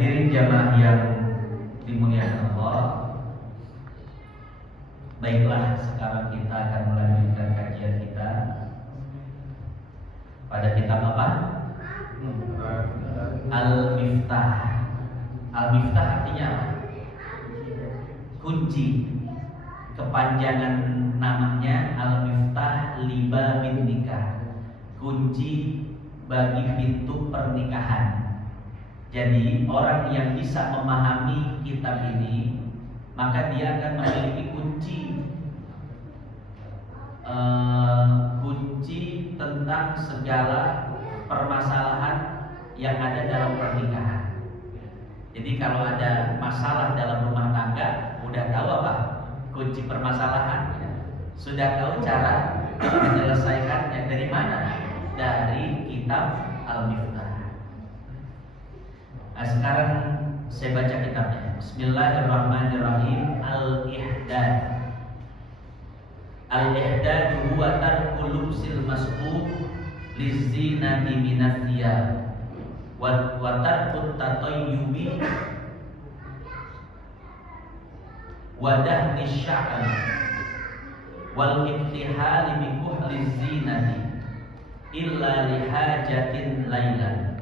Hadirin jamaah yang dimuliakan Allah, baiklah sekarang kita akan melanjutkan kajian kita pada kitab apa? Al-Miftah. Al-Miftah artinya apa? Kunci. Kepanjangan namanya Al-Miftah Libabin Nikah, kunci bagi pintu pernikahan. Jadi orang yang bisa memahami kitab ini, maka dia akan memiliki kunci tentang segala permasalahan yang ada dalam pernikahan. Jadi kalau ada masalah dalam rumah tangga, udah tahu apa kunci permasalahan, sudah tahu cara menyelesaikannya dari mana? Dari kitab Al-Miftah. Nah, sekarang saya baca kitabnya. Bismillahirrahmanirrahim. Al-Ihdad. Al-Ihdad huwa tarkul lubsil masbuk lizinati minat thiyab wa tarkut tatayyubi wa dahni sya'an wal ibtihali bi kuhli zinati illa lihajatin laylan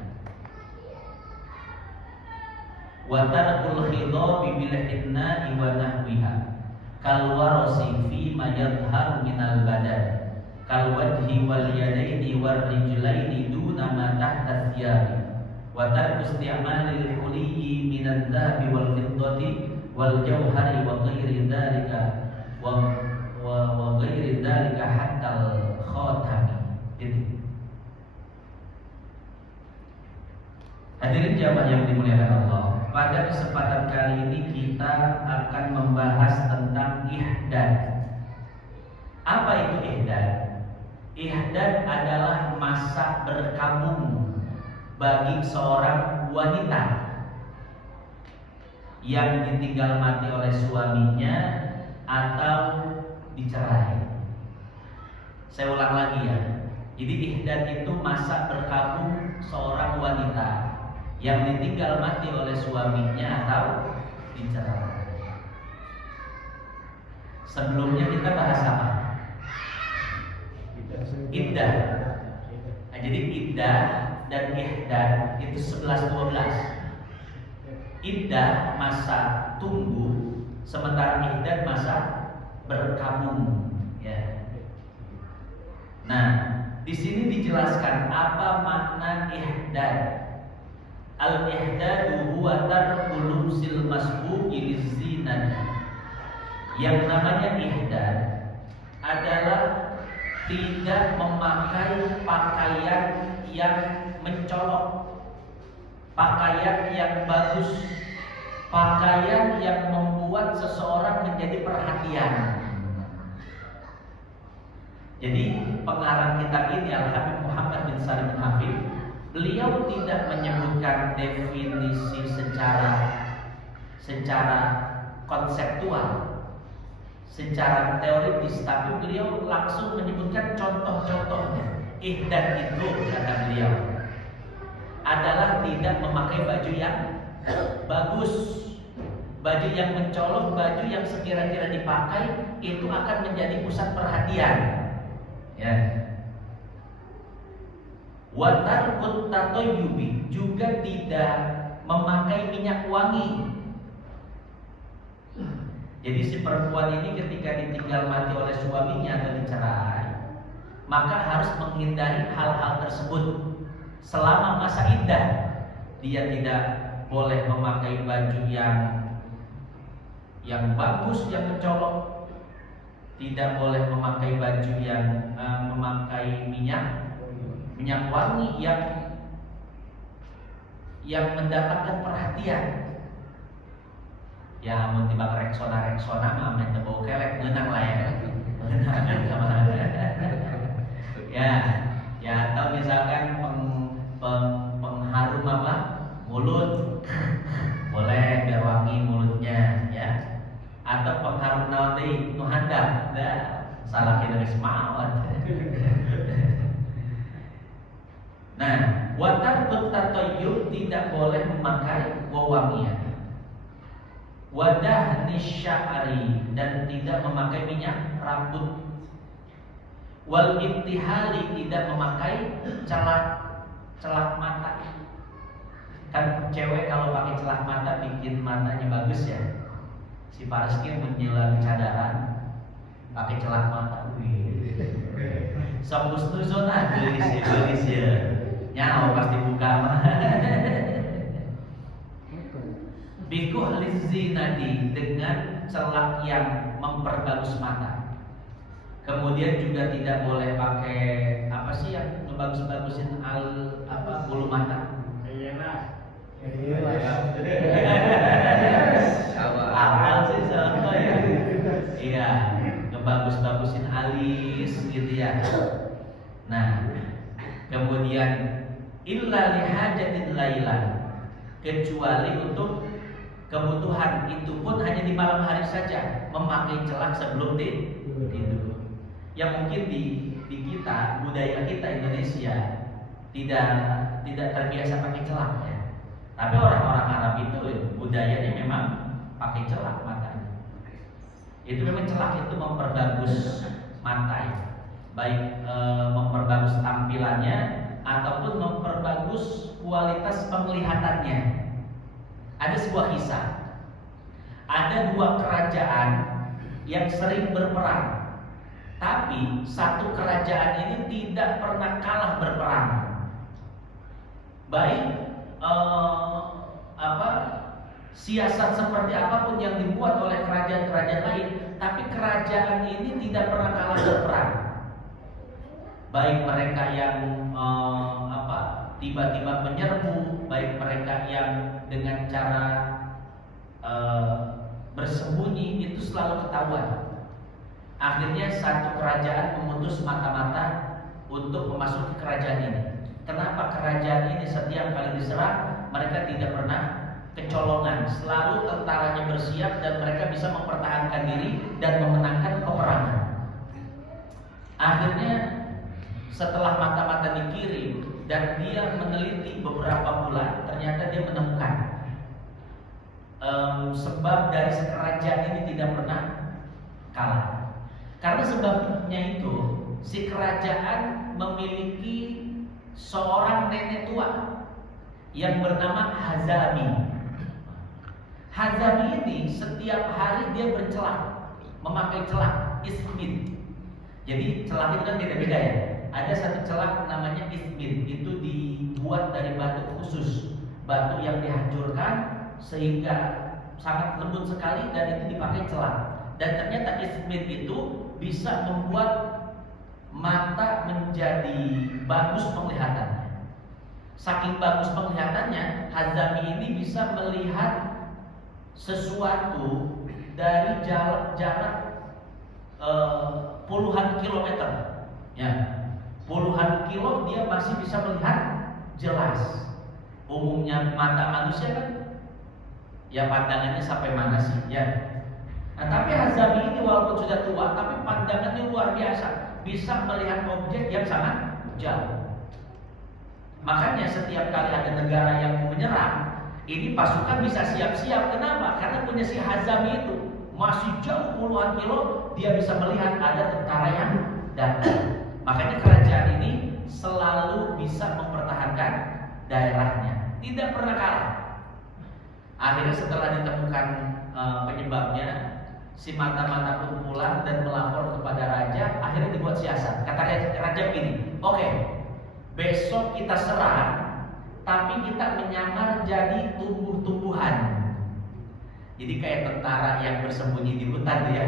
wa tarkul khidabi bil hinna'i wa nahwiha kal warasi fi ma yadhhar minal badan kal wajhi wal yadaini war rijlaini duna ma tahta thiyabi wa tarku isti'malil huliyyi minadh dhahabi wal fiddati wal jawhari wa ghairi dzalika wa ghairi dzalika hatta al khatami. Hadirin jamaah yang dimuliakan Allah, pada kesempatan kali ini kita akan membahas tentang ihdad. Apa itu ihdad? Ihdad adalah masa berkabung bagi seorang wanita yang ditinggal mati oleh suaminya atau dicerai. Saya ulang lagi ya. Jadi ihdad itu masa berkabung seorang wanita yang ditinggal mati oleh suaminya atau dicerai. Sebelumnya kita bahas apa? Iddah. Nah, jadi iddah dan ihdad itu 11-12. Iddah masa tunggu, sementara ihdad masa berkabung. Ya. Nah, di sini dijelaskan apa makna ihdad. Al-ihdadu huwa tarkul lubsil masbuqi lizinati. Yang namanya ihdad adalah tidak memakai pakaian yang mencolok, pakaian yang bagus, pakaian yang membuat seseorang menjadi perhatian. Jadi pengarang kitab ini Al-Habib Muhammad bin Salim Hafid, beliau tidak menyebutkan definisi secara konseptual, secara teoritis, tapi beliau langsung menyebutkan contoh-contohnya. Ihdad itu, kata beliau, adalah tidak memakai baju yang bagus, baju yang mencolok, baju yang sekira-kira dipakai itu akan menjadi pusat perhatian. Ya. Wa tarkut tatayyubi, juga tidak memakai minyak wangi. Jadi si perempuan ini ketika ditinggal mati oleh suaminya atau dicerai, maka harus menghindari hal-hal tersebut selama masa iddah. Dia tidak boleh memakai baju yang bagus, yang mencolok, tidak boleh memakai baju yang memakai minyak wangi yang mendapatkan perhatian. Ya amun tiba reksona mah main tebau kelek ngeunang lah ya. Ngeunang sama. Ya atau misalkan pengharum apa? Mulut. Boleh biar wangi mulutnya ya. Atau pengharum naon deui nu handap. Salah kita geus maot. Nah, watar tatayyub tidak boleh memakai, wa pewangian. Wadah nisyari, dan tidak memakai minyak rambut. Wal ibtihali, tidak memakai celak mata. Kan cewek kalau pakai celak mata bikin matanya bagus ya. Si Pareski menjelang cadaran pakai celak mata. Sabus nuzona gelis ya. Nyawa pasti buka mah. Bikuh lizinati, dengan celak yang memperbagus mata. Kemudian juga tidak boleh pakai apa sih yang ngebagus-bagusin bulu mata. Apa sih contoh ya? Iya, ngebagus-bagusin alis gitu ya. Nah, kemudian illa lihajatin lailan, kecuali untuk kebutuhan, itu pun hanya di malam hari saja, memakai celak sebelum tidur. Yang mungkin di kita, budaya kita Indonesia tidak terbiasa pakai celak ya. Tapi orang-orang Arab itu budayanya memang pakai celak matanya. Itu memang celak itu memperbagus mata ya. Baik memperbagus tampilannya ataupun memperbagus kualitas penglihatannya. Ada sebuah kisah. Ada dua kerajaan yang sering berperang, tapi satu kerajaan ini tidak pernah kalah berperang. Baik siasat seperti apapun yang dibuat oleh kerajaan-kerajaan lain, tapi kerajaan ini tidak pernah kalah berperang. Baik mereka yang tiba-tiba menyerbu, baik mereka yang dengan cara bersembunyi, itu selalu ketahuan. Akhirnya satu kerajaan memutus mata-mata untuk memasuki kerajaan ini. Kenapa kerajaan ini setiap kali diserang mereka tidak pernah kecolongan, selalu tentaranya bersiap dan mereka bisa mempertahankan diri dan memenangkan peperangan. Akhirnya setelah mata-mata dikirim dan dia meneliti beberapa bulan, ternyata dia menemukan sebab dari kerajaan ini tidak pernah kalah. Karena sebabnya itu, si kerajaan memiliki seorang nenek tua yang bernama Hazami. Hazami ini setiap hari dia bercelak, memakai celak ismin. Jadi celak itu kan beda-beda ya. Ada satu celak namanya ismin, itu dibuat dari batu khusus, batu yang dihancurkan sehingga sangat lembut sekali dan itu dipakai celak. Dan ternyata ismin itu bisa membuat mata menjadi bagus penglihatannya. Saking bagus penglihatannya, Hazami ini bisa melihat sesuatu dari jarak puluhan kilometer. Ya, puluhan kilo dia masih bisa melihat jelas. Umumnya mata manusia kan, ya pandangannya sampai mana sih? Ya. Nah, tapi Hazami ini walaupun sudah tua, tapi pandangannya luar biasa, bisa melihat objek yang sangat jauh. Makanya setiap kali ada negara yang menyerang, ini pasukan bisa siap-siap. Kenapa? Karena punya si Hazami itu masih jauh puluhan kilo, dia bisa melihat ada tentara yang datang. Makanya kerajaan ini selalu bisa mempertahankan daerahnya, tidak pernah kalah. Akhirnya setelah ditemukan penyebabnya, si mata-mata pun pulang dan melapor kepada raja. Akhirnya dibuat siasat. Kata raja begini, oke, besok kita serang, tapi kita menyamar jadi tumbuh-tumbuhan. Jadi kayak tentara yang bersembunyi di hutan ya.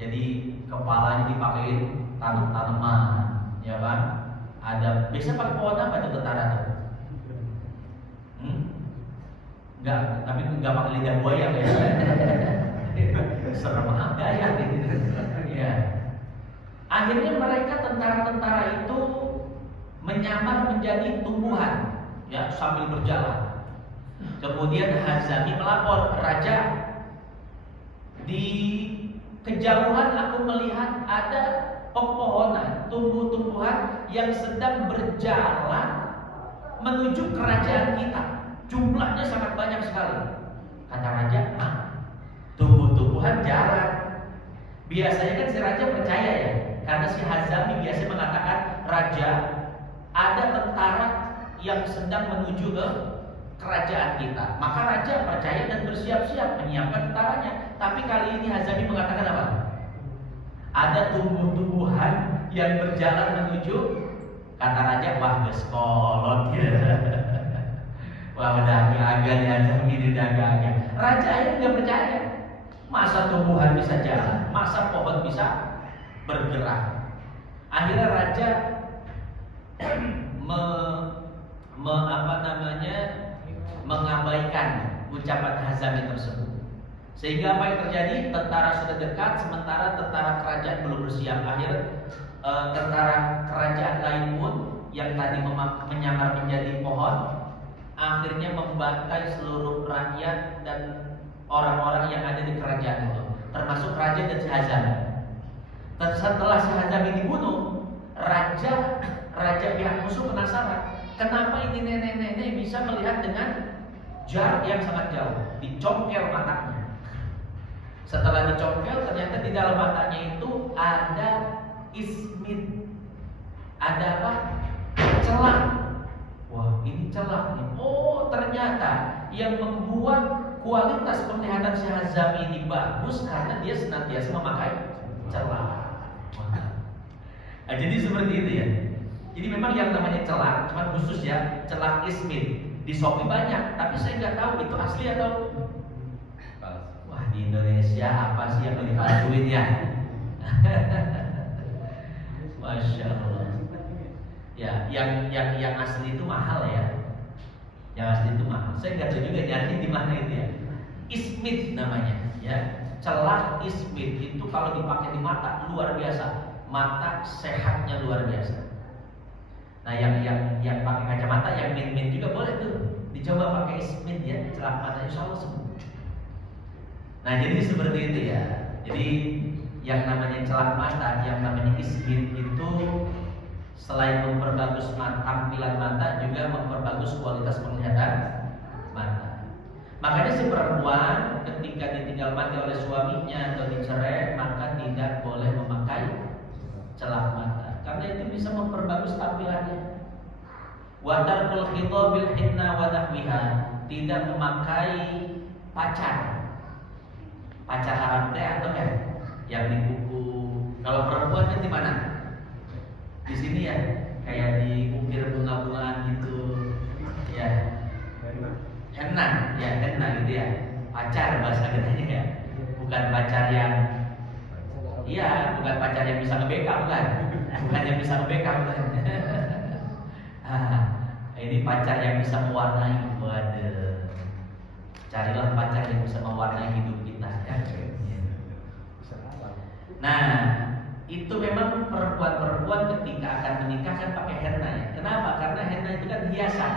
Jadi kepalanya dipakein tanaman, ya kan? Ada biasa pakai pohon apa itu tentara tuh? Enggak, tapi enggak pakai lidah buaya ya. Serem aja ya. Ya. Akhirnya mereka tentara-tentara itu menyamar menjadi tumbuhan, ya, sambil berjalan. Kemudian Hazami melapor, raja, di kejauhan aku melihat ada pepohonan, tumbuh-tumbuhan yang sedang berjalan menuju kerajaan kita. Jumlahnya sangat banyak sekali. Biasanya kan si raja percaya ya, karena si Hazami biasanya mengatakan, raja, ada tentara yang sedang menuju ke kerajaan kita. Maka raja percaya dan bersiap-siap menyiapkan tentaranya. Tapi kali ini Hazami mengatakan apa? Ada tumbuh-tumbuhan yang berjalan menuju, kata raja, wah geskolot ya. Wah udah agak nih Hazami, udah agak. Raja akhirnya nggak percaya. Masa tumbuhan bisa jalan, masa pohon bisa bergerak. Akhirnya raja mengabaikan ucapan Hazami tersebut. Sehingga apa yang terjadi? Tentara sudah dekat, sementara tentara kerajaan belum bersiap. Akhirnya tentara kerajaan lain pun yang tadi menyamar menjadi pohon, akhirnya membantai seluruh rakyat dan orang-orang yang ada di kerajaan itu, termasuk raja dan si Hazami. Setelah si Hazami dibunuh, raja pihak musuh penasaran, kenapa ini nenek-nenek bisa melihat dengan jarak yang sangat jauh, dicongkel matanya. Setelah dicongkel, ternyata di dalam matanya itu ada ismit, ada apa? Celah. Wah, ini celah nih. Oh, ternyata yang membuat kualitas penglihatan si Hazami ini bagus karena dia senantiasa memakai celah. Nah, jadi seperti itu ya. Jadi memang yang namanya celah cuma khusus ya, celah ismit. Di Shopee banyak, tapi saya nggak tahu itu asli atau wah, di Indonesia apa sih yang dipalsuin ya? Masya Allah. Ya, yang asli itu mahal ya. Yang asli itu mahal. Saya nggak tahu juga nyari di mana itu ya. Ismit namanya, ya. Celah ismit itu kalau dipakai di mata luar biasa. Mata sehatnya luar biasa. Nah, yang pakai kacamata, yang min juga boleh tuh. Dicoba pakai ismit ya, celah mata insya Allah sembuh. Nah, jadi seperti itu ya. Jadi yang namanya celah mata, yang namanya ismit itu selain memperbagus tampilan mata, juga memperbagus kualitas penglihatan mata. Makanya si perempuan ketika ditinggal mati oleh suaminya atau dicerai, maka tidak boleh memakai celah mata, karena itu bisa memperbagus tampilannya. Wa tarkul khitabil hinna wa nahwiha, tidak memakai pacar Arab teh atau kan yang di kuku. Kalau perempuan kan di mana? Di sini ya, kayak di ukir bunga-bungaan gitu, ya. Henna gitu ya. Pacar bahasa katanya ya. Bukan pacar yang, iya, bukan pacar yang bisa ngebeka, bukan yang bisa ngebeka, bukan. Ini pacar yang bisa mewarnai. Waduh, carilah pacar yang bisa mewarnai hidup kita ya. Nah, itu memang perempuan-perempuan ketika akan menikah kan pakai henna ya. Kenapa? Karena henna itu kan hiasan.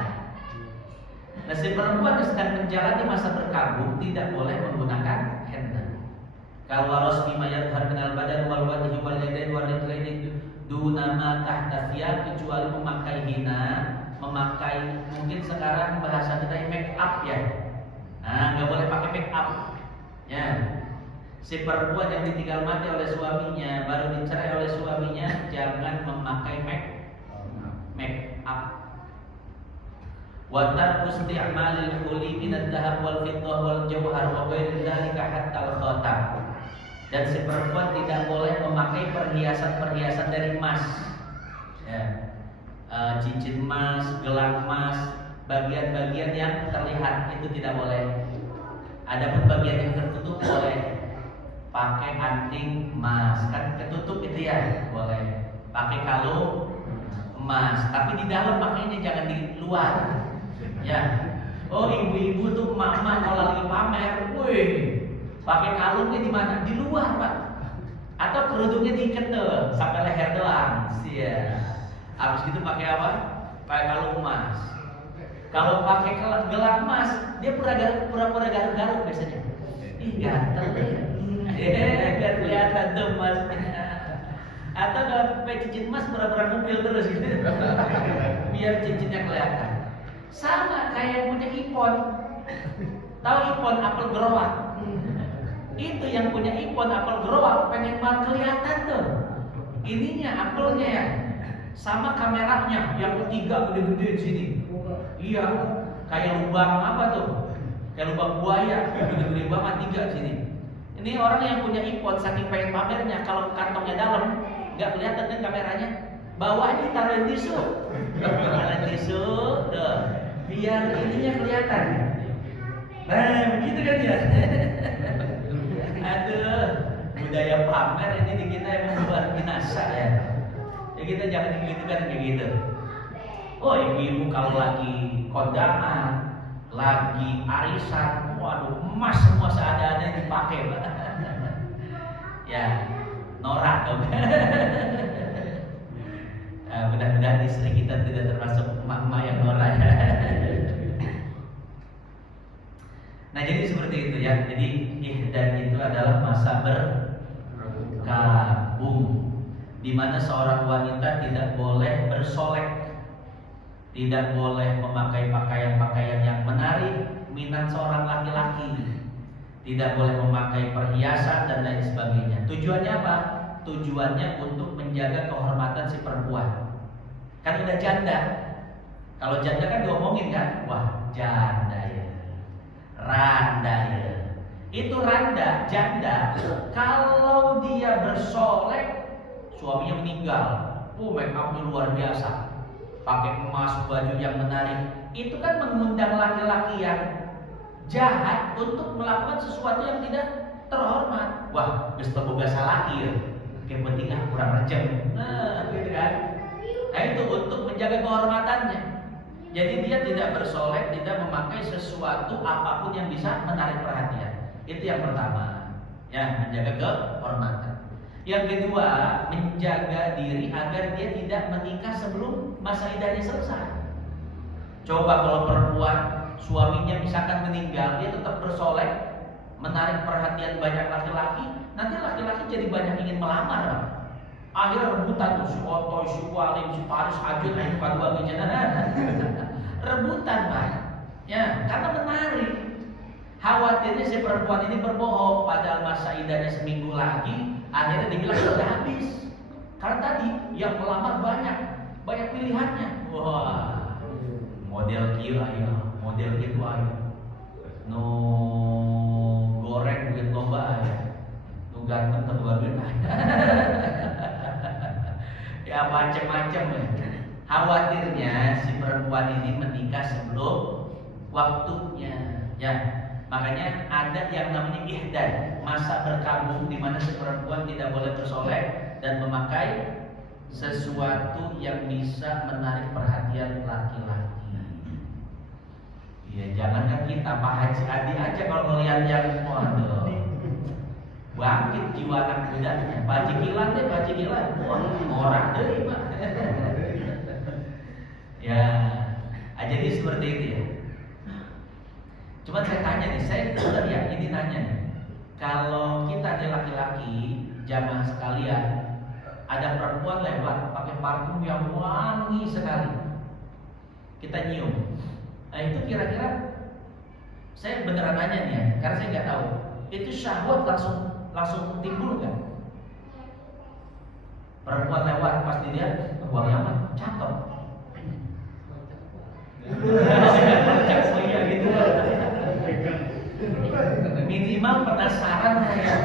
Nah, si perempuan yang sedang menjalani masa berkabung tidak boleh menggunakan henna. Kalau harus bimayat minal badan wal wajhi wal yadain wal rijlain duna ma tahta thiyab, kecuali memakai hina, memakai mungkin sekarang bahasa kita make up ya. Nah, nggak boleh pakai make up ya. Si perempuan yang ditinggal mati oleh suaminya, baru dicerai oleh suaminya, jangan memakai make up. Wa tarku isti'malil huli min adh-dhahab wal fiddah wal jawhar wa ghairi dzalika hatta al-khatam. Dan si perempuan tidak boleh memakai perhiasan-perhiasan dari emas. Ya. Cincin emas, gelang emas, bagian-bagian yang terlihat itu tidak boleh. Adapun bagian yang tertutup boleh. Pakai anting emas, kan ketutup itu ya, boleh. Pakai kalung emas, tapi di dalam pakainya jangan di luar. Ya. Oh, ibu-ibu tuh emak-emak kalau lagi pamer, wih, pakai kalungnya di mana? Di luar, Pak. Atau kerudungnya diikat tuh sampai leher doang. Sia. Habis itu pakai apa? Pakai kalung emas. Kalau pakai gelang emas, dia pura-pura garuk-garuk biasanya. Ih, ganteng ya. Biar kelihatan tuh emasnya. Atau kalau pakai cincin emas pura-pura mobil terus gitu. Biar cincinnya kelihatan. Sama kayak punya iPhone. Tahu iPhone apel gerowak? Itu yang punya iPhone, apel gerowak, pengen banget kelihatan tuh. Ininya, apelnya ya. Sama kameranya, yang ketiga gede-gede di sini. Iya, kayak lubang apa tuh? Kayak lubang buaya, gede-gede banget 3 di sini. Ini orang yang punya iPhone, saking pengen pamernya, kalau kantongnya dalam, nggak kelihatan kan kameranya. Bawahnya taruhin tisu, taruhin tisu, tuh, biar ininya kelihatan. Nah, begitu kan ya. Aduh, budaya pamer ini di kita emang luar biasa ya. Ya kita jangan gitu kan kayak gitu. Oh, ibu kalau lagi kondangan, lagi arisan, waduh, emas semua seadanya dipakai. Ya, norak dong. Mudah-mudahan istri kita tidak termasuk emak-emak yang norak. Nah, jadi seperti itu ya. Jadi ihdan itu adalah masa berkabung, di mana seorang wanita tidak boleh bersolek, tidak boleh memakai pakaian-pakaian yang menarik minat seorang laki-laki, tidak boleh memakai perhiasan dan lain sebagainya. Tujuannya apa? Tujuannya untuk menjaga kehormatan si perempuan. Kan udah janda. Kalau janda kan diomongin kan, wah janda ya, randa ya. Itu randa, janda. Kalau dia bersolek, suaminya meninggal, make upnya luar biasa, pakai emas, baju yang menarik, itu kan mengundang laki-laki yang jahat untuk melakukan sesuatu yang tidak terhormat. Wah, geus boga salaki ya. Yang penting kurang rejeng. Nah, gitu kan. Nah, itu untuk menjaga kehormatannya. Jadi dia tidak bersolek, tidak memakai sesuatu apapun yang bisa menarik perhatian. Itu yang pertama. Ya, menjaga kehormatan. Yang kedua, menjaga diri agar dia tidak menikah sebelum masa iddahnya selesai. Coba kalau perempuan suaminya misalkan meninggal, dia tetap bersolek, menarik perhatian banyak laki-laki, nanti laki-laki jadi banyak ingin melamar, Pak. Akhirnya rebutan tuh, si Otoy, si Walim, si Paris, Ajun, bukan dua rebutan, Pak. Ya, karena menarik. Khawatirnya si perempuan ini berbohong, padahal masa iddahnya seminggu lagi, akhirnya dibilang sudah habis. Karena tadi yang melamar banyak pilihannya. Wah, model kia ya, model itu ayo. No goreng duit lomba ya. Nu ganteng kedua duit. Ya macam-macam ya. Khawatirnya si perempuan ini menikah sebelum waktunya. Ya, makanya ada yang namanya ihdan, masa berkabung di mana si perempuan tidak boleh bersolek dan memakai sesuatu yang bisa menarik perhatian laki-laki. Ya, jangankan kita, Pak Haji Adi aja kalau melihat yang waduh, bangkit jiwa anak mudanya. Pak Haji Gilan deh, Pak Haji Gilan, wah orang deh, Pak. Ya, jadi seperti itu ya. Cuma saya tanya nih, saya benar ya, ini nanya nih. Kalau kita ada laki-laki, jamaah sekalian, ada perempuan lewat pakai parfum yang wangi sekali, kita nyium. Nah itu kira-kira, saya beneran nanya nih ya, karena saya nggak tahu, itu syahwat langsung timbul nggak? Perempuan lewat pas dilihat, wangi amat, cakep. Cakep ya gitu. Minimal penasaran ya.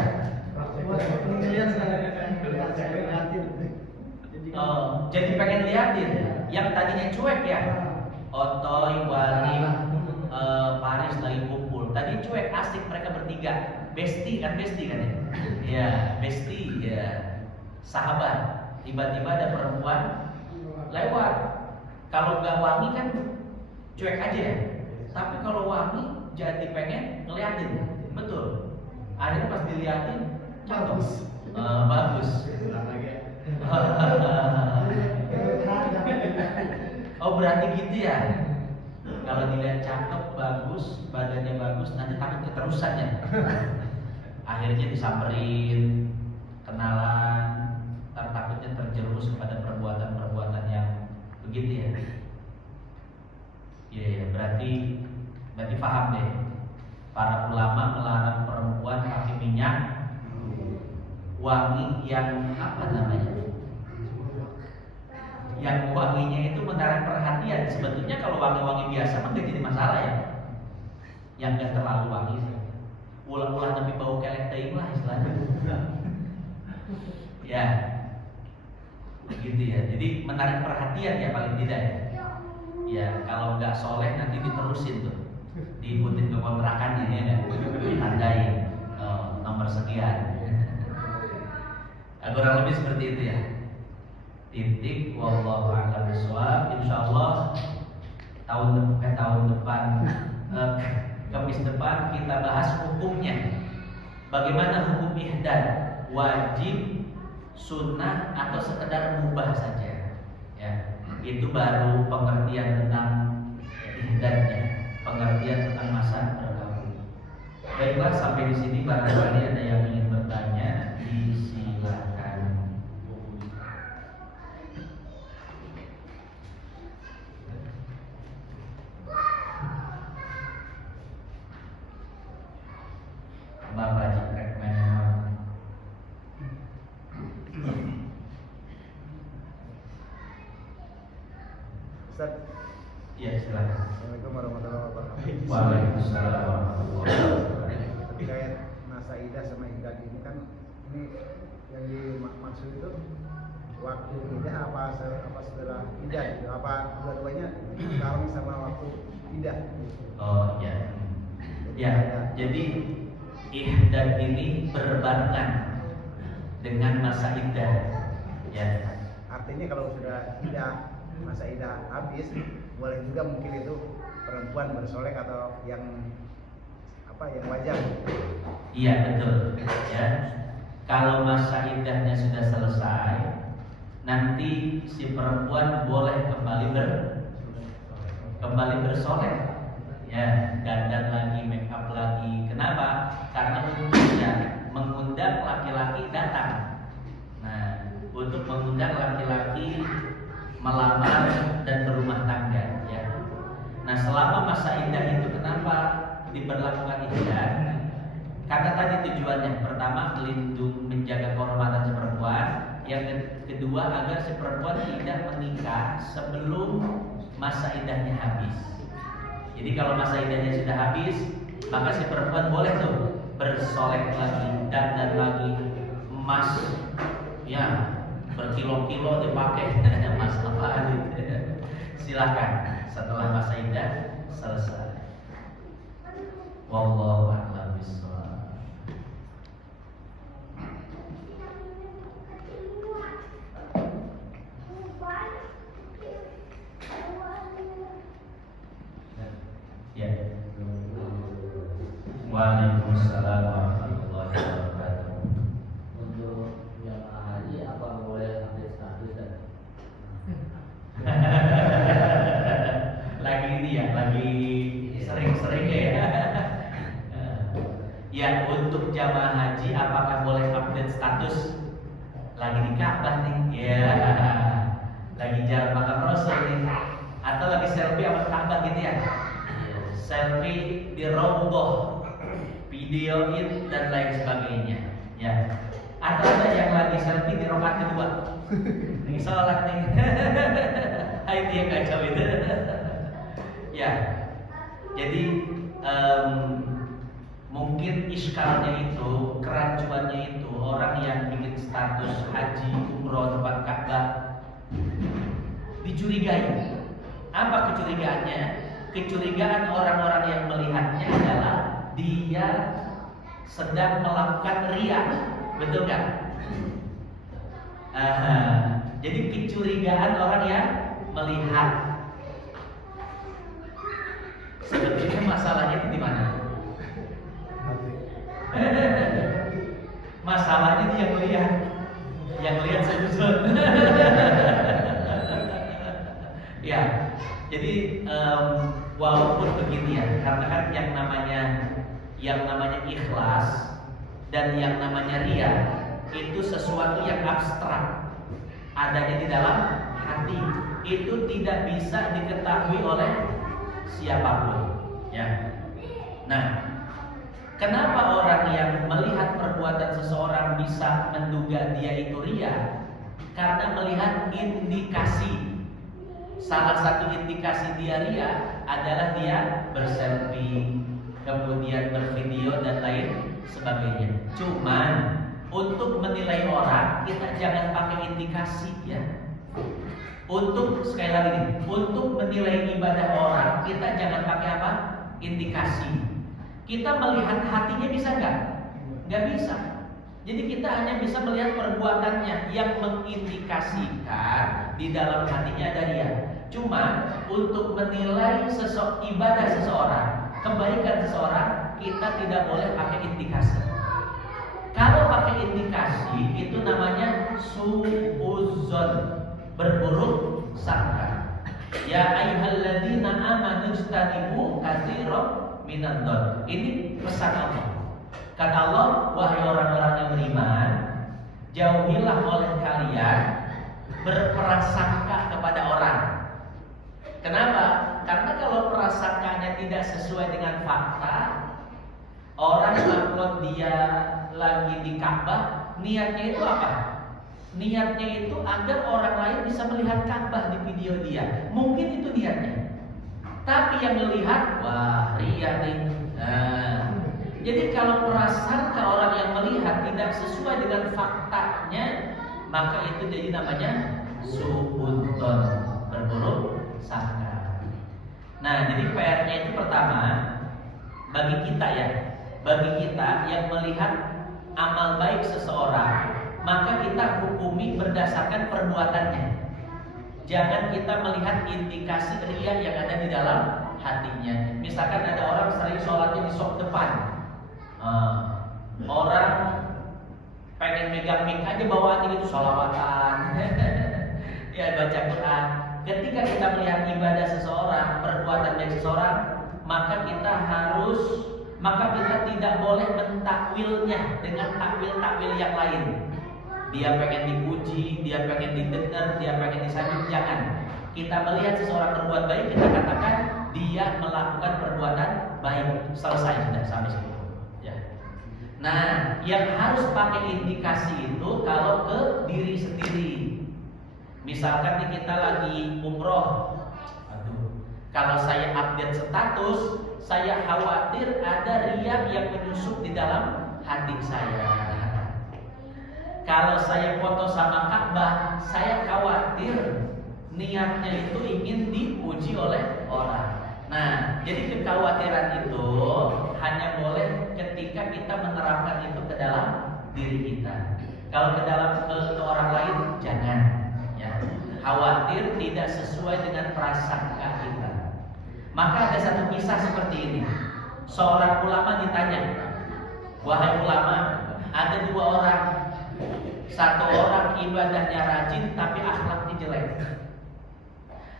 Oh, jadi pengen liatin. Yang tadinya cuek ya, Otoy, Walim, Paris lagi kumpul. Tadi cuek, asik mereka bertiga. Besti kan ya? Ya, besti ya. Sahabat. Tiba-tiba ada perempuan lewat. Kalau nggak wangi kan cuek aja ya. Tapi kalau wangi jadi pengen ngeliatin. Betul. Akhirnya pas diliatin, bagus. Bagus. Oh berarti gitu ya. Kalau dilihat cakep, bagus, badannya bagus, nanti takut keterusan ya. Akhirnya disamperin, kenalan, takutnya terjerumus kepada perbuatan-perbuatan yang begitu ya. Ya, berarti paham deh. Para ulama melarang perempuan pakai minyak wangi yang apa namanya? Yang wanginya itu menarik perhatian. Sebetulnya kalau wangi-wangi biasa mah gak jadi masalah ya. Yang gak terlalu wangi, ulah-ulah tapi bau kelek teuing lah istilahnya. Ya, begitu ya. Jadi menarik perhatian ya paling tidak ya. Ya kalau nggak soleh nanti diterusin tuh, diikutin ke kontrakannya ya kan, ditandain nomor sekian. Kurang lebih seperti itu ya. Titik. Wallahu a'lam bishawab. Insyaallah tahun depan Kamis depan kita bahas hukumnya. Bagaimana hukum ihdad? Wajib, sunnah, atau sekedar mubah saja? Ya, itu baru pengertian tentang ihdadnya, pengertian tentang masa berkabung. Baiklah, sampai di sini barangkali ada yang ingin bertanya, disilakan. Bapak Jibrek Menor. Ustaz. Ya, silakan. Assalamualaikum warahmatullahi wabarakatuh. Waalaikumsalam warahmatullahi wabarakatuh. Terkait masa idah sama iddad ini kan, ini yang dimaksud itu waktu idah apa setelah idah gitu? Apa dua-duanya sekarang sama waktu idah? Oh ya. Ya, jadi ihdad ini berbarengan dengan masa iddah. Ya. Artinya kalau sudah idah, masa idah habis, boleh juga mungkin itu perempuan bersolek atau yang wajar. Iya betul. Ya. Kalau masa iddahnya sudah selesai, nanti si perempuan boleh kembali bersolek. Ya, dandan lagi, make up lagi. Kenapa? Karena untuknya mengundang laki-laki datang. Nah, untuk mengundang laki-laki melamar dan berumah tangga, ya. Nah, selama masa iddah itu kenapa diberlakukan iddah? Karena tadi tujuannya pertama menjaga kehormatan si perempuan, yang kedua agar si perempuan tidak menikah sebelum masa iddahnya habis. Jadi kalau masa iddahnya sudah habis, maka si perempuan boleh tuh bersolek lagi, dandan lagi, emas, ya berkilo-kilo dipakai, emas apa gitu. Silakan setelah masa iddah selesai. Wallahu a'lam bishawab. Ya. Waalaikumsalam warahmatullahi wabarakatuh. Untuk jamaah haji apa boleh update status dan Lagi ini ya, lagi sering-sering ya. Ya, untuk jamaah haji apakah boleh update status? Lagi di Ka'bah nih. Ya. Lagi jalan makan Rasul nih. Atau lagi selfie sama Ka'bah gitu ya. Selfie di Raudhah, videoin dan lain sebagainya, ya. Atau ada yang lagi selfie di rakaat kedua, nih sholat nih, hai dia kacau itu, ya. Jadi mungkin iskalnya itu, kerancuannya itu orang yang bikin status haji, umroh tempat Ka'bah dicurigai. Apa kecurigaannya? Kecurigaan orang-orang yang melihatnya adalah dia sedang melakukan riya, betul kan? Jadi kecurigaan orang yang melihat. Sebetulnya masalahnya itu di mana? Masalahnya dia yang lihat sujud. Ya, jadi walaupun begini ya, karena kan yang namanya ikhlas dan yang namanya riya itu sesuatu yang abstrak, adanya di dalam hati, itu tidak bisa diketahui oleh siapapun, ya. Nah, Kenapa orang yang melihat perbuatan seseorang bisa menduga dia itu ria? Karena melihat indikasi. Salah satu indikasi dia ria adalah dia berselfie, kemudian bervideo dan lain sebagainya. Cuman untuk menilai orang kita jangan pakai indikasi ya. Untuk sekali lagi nih, untuk menilai ibadah orang kita jangan pakai apa? Indikasi. Kita melihat hatinya bisa nggak? Nggak bisa. Jadi kita hanya bisa melihat perbuatannya yang mengindikasikan di dalam hatinya ada ria. Cuma untuk menilai ibadah seseorang, kebaikan seseorang, kita tidak boleh pakai indikasi. Kalau pakai indikasi itu namanya su'udzon, berburuk sangka. Ya ayyuhalladzina amanu ijtanibu katsiran minadh-dhon. Ini pesan Allah. Kata Allah, wahai orang-orang yang beriman, jauhilah oleh kalian berprasangka kepada orang. Kenapa? Karena kalau prasangkanya tidak sesuai dengan fakta, orang upload dia lagi di Ka'bah, niatnya itu apa? Niatnya itu agar orang lain bisa melihat Ka'bah di video dia. Mungkin itu niatnya. Tapi yang melihat, wah ria nih. Nah, jadi kalau prasangka orang yang melihat tidak sesuai dengan faktanya, maka itu jadi namanya su'udzon, berburuk sangka. Nah, jadi PR-nya itu pertama bagi kita ya, bagi kita yang melihat amal baik seseorang, maka kita hukumi berdasarkan perbuatannya. Jangan kita melihat indikasi ria yang ada di dalam hatinya. Misalkan ada orang sering sholatnya di sop depan, orang pengen megang mic aja bawaannya itu sholawatan, ya baca Quran. Ketika kita melihat ibadah seseorang, perbuatan baik seseorang, maka kita tidak boleh mentakwilnya dengan takwil-takwil yang lain. Dia pengen dipuji, dia pengen didengar, dia pengen disanjung, jangan. Kita melihat seseorang berbuat baik, kita katakan dia melakukan perbuatan baik. Selesai sudah sampai situ. Ya. Nah, yang harus pakai indikasi itu kalau ke diri sendiri. Misalkan nih kita lagi umroh, kalau saya update status, saya khawatir ada riya yang menyusup di dalam hati saya. Kalau saya foto sama Ka'bah, saya khawatir niatnya itu ingin dipuji oleh orang. Nah, jadi kekhawatiran itu hanya boleh ketika kita menerapkan itu ke dalam diri kita. Kalau ke dalam ke orang lain, jangan. Ya, khawatir tidak sesuai dengan prasangka kita. Maka ada satu kisah seperti ini. Seorang ulama ditanya, wahai ulama, ada dua orang. Satu orang ibadahnya rajin tapi akhlaknya jelek.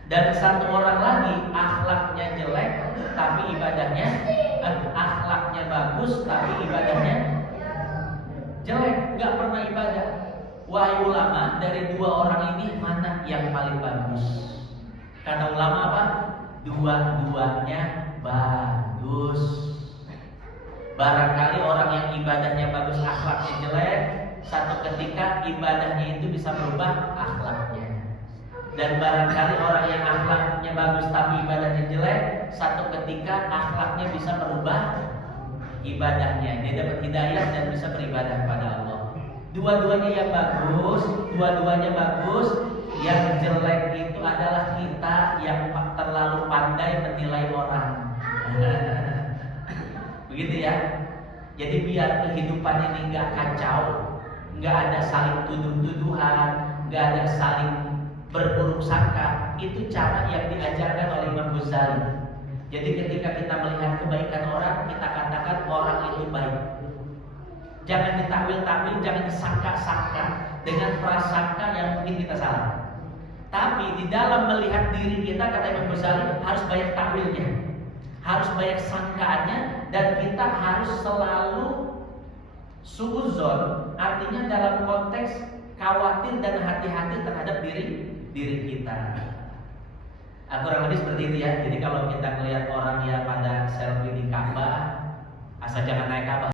Dan satu orang lagi akhlaknya jelek tapi ibadahnya akhlaknya bagus tapi ibadahnya jelek, nggak pernah ibadah. Wahai ulama, dari dua orang ini mana yang paling bagus? Kata ulama apa? Dua-duanya bagus. Barangkali orang yang ibadahnya bagus akhlaknya jelek, satu ketika ibadahnya itu bisa berubah akhlaknya. Dan barangkali orang yang akhlaknya bagus tapi ibadahnya jelek, satu ketika akhlaknya bisa berubah ibadahnya. Dia dapat hidayah dan bisa beribadah kepada Allah. Dua-duanya yang bagus, dua-duanya bagus. Yang jelek itu adalah kita yang terlalu pandai menilai orang. Begitu ya. Jadi biar kehidupan ini nggak kacau, nggak ada saling tuduh-tuduhan, nggak ada saling berburuk sangka. Itu cara yang diajarkan oleh Imam Ghazali. Jadi ketika kita melihat kebaikan orang, kita katakan orang itu baik. Jangan ditakwil-takwil, jangan disangka-sangka dengan prasangka yang mungkin kita salah. Tapi di dalam melihat diri kita, kata Imam Ghazali, harus banyak takwilnya, harus banyak sangkaannya, dan kita harus selalu suudzon, artinya dalam konteks khawatir dan hati-hati terhadap diri kita. Kurang lebih seperti itu ya. Jadi kalau kita melihat orang ya pada selfie di Ka'bah, asal jangan naik Ka'bah.